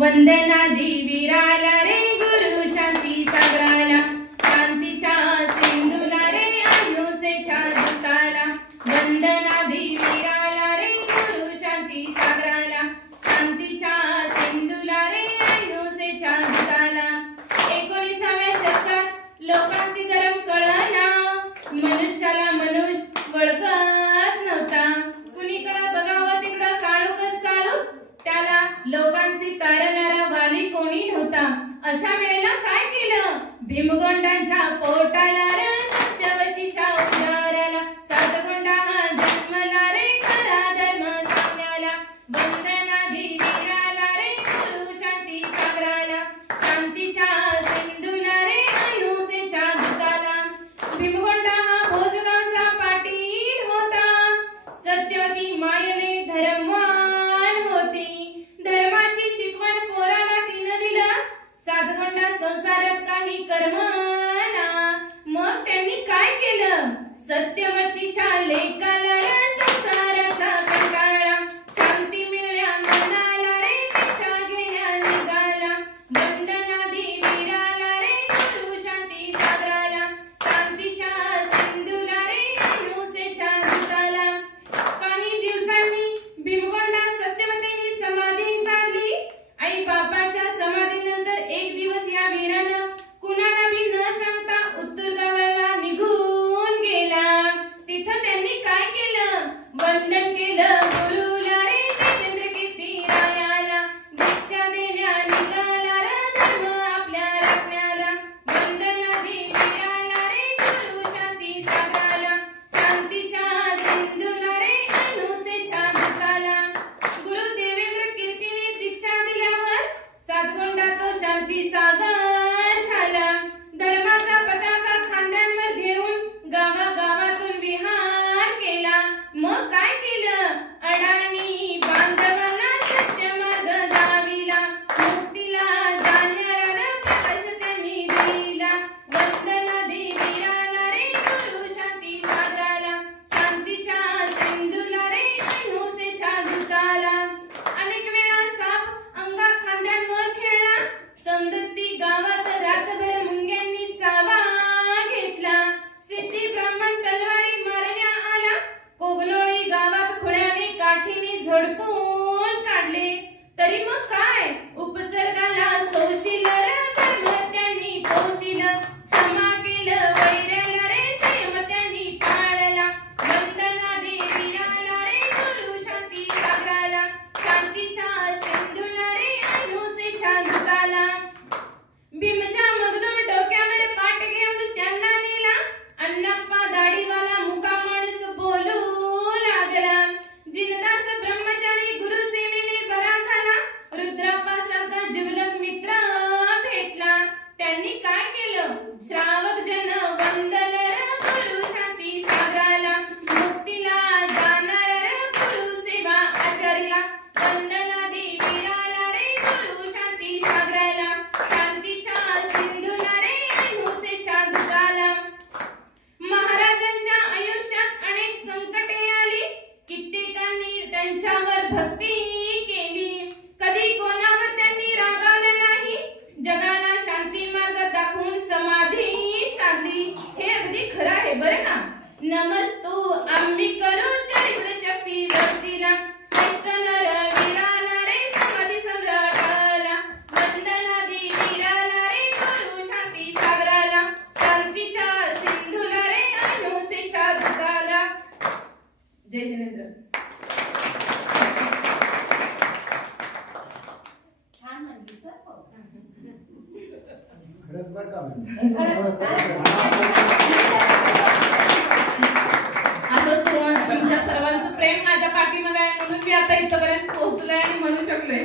वंदनादी वीराला रे गुरु शांती सागराला, शांतीच्या सिंधूला रे अहिंसेच्या दूताला. वंदनादी वीराला रे गुरु शांती सागराला, शांतीच्या सिंधूला रे अहिंसेच्या दूताला. 19व्या शतकात लोकांची गरम कळना, मनुष्याला मनुष्य ओळखत नव्हता. कुणीकडे बघावं तिकडं काळोखच काळोख, त्याला लोकांची तारणारा वाली कोणी नव्हता. अशा वेळेला काय केलं? भीमगोंडांच्या पोटाला रे सत्यवतीच्या उदराला, सातगोंडा हा जन्मला रे खरा धर्म सांगण्याला. वंदनादी वीराला रे गुरु शांती सागराला, शांतीच्या सिंधूला रे अहिंसेच्या दूताला. भीमगोंडा हा भोजगावचा पाटील होता, सत्यवती मायले धर्मवान होती. धर्माची शिकवण पोराला तिनं दिलं, सातगोंडा संसारात काही कर्मना. मग त्यांनी काय केलं? सत्यवतीच्या लेकाला संसाराचा कंटाळा, शांती मिळ्या मनाला रे दिशा घेण्या निघाला. वंदनादी वीराला रे गुरु शांती सागराला, शांतीच्या सिंधूला रे अहिंसेच्या दूताला. काही दिवसांनी भीमगोंडा सत्यवतीने समाधी साधली. आई बापाच्या समाधीनंतर एक दिवस या वीरानं कुणाला बी न सांगता उत्तर गावाला निघून गेला. तिथं त्यांनी काय केलं? वंदन केलं गुरुला रे जितेंद्र कीर्ती रायाला, दीक्षा देण्या निघाला रे धर्म आपल्या राखण्याला. वंदनादी वीराला रे गुरु शांती सागराला, शांतीच्या सिंधूला रे अहिंसेच्या दूताला. गुरु देवेंद्र कीर्तीने दीक्षा दिल्यावर सातगोंडा तो शांती सागर झाला. धर्माचा पताका खांद्यांवर घेऊन गावागावातून विहार केला. मग काय केलं? अडाणी बांधवाला सत्य मार्ग दाविला, मुक्तीला जाण्याला प्रकाश त्यांनी दिला. वंदनादी वीराला रे गुरु शांती सागराला, शांतीच्या सिंधूला रे अहिंसेच्या दूताला. अनेक वेळा साप अंगा खांद्यांवर खेळला, समृद्धी गावात रातभर मुंग्यांनी चावा घेतला. सिद्धी ब्राह्मण तलवारी मारण्या आला, कोगनोळी गावात खुळ्याने काठीने झोडपून काढले. तरी मग काय? उपसर्गाला सोशील धर्म त्यांनी पोशील, क्षमा केलं वैऱ्याला रे संयम त्यांनी पाळला. वंदनादी वीराला रे गुरु शांती सागराला, शांतीच्या सिंधूला रे अहिंसेच्या दूताला. भीमशा मगदूम डोक्यावर पाट घेऊन त्यांना नेला. अण्णाप्पा दाढीवाला मुका माणूस बोलू लागला. जिनदास ब्रह्मचारी गुरु सेवेने बरा झाला. रुद्राप्पा सारखा जिवलग मित्र भेटला. त्यांनी काय केलं? श्रावक जन वंदन गुरु शांती सागराला, मुक्तीला जाणार गुरु सेवा आचार्याला. वंदनादी वीराला रे गुरु शांती सागराला, शांतीच्या सिंधूला रे अहिंसेच्या दूताला. महाराजांच्या आयुष्यात अनेक संकटे आली. कित्येकांनी त्यांच्यावर भक्ती केली, कधी कोणावर त्यांनी रागावले नाही. जगाला शांती मार्ग दाखवून समाधी साधली. हे अगदी खरं आहे बरं का. नमस्तू आम्ही करू चरित्र चक्री वस्तीला, श्रेष्ठ नर वीराला रे समाधी सम्राटाला. वंदनादी वीराला रे गुरु शांती सागराला, शांतीच्या सिंधूला रे अहिंसेच्या दूताला. जय जिनेंद्र. छान म्हणली सर. खरंच बरं का. असंच तुमच्या सर्वांचं प्रेम माझ्या पाठीमागे आहे म्हणून मी आता इथपर्यंत पोहोचलोय आणि म्हणू शकलोय.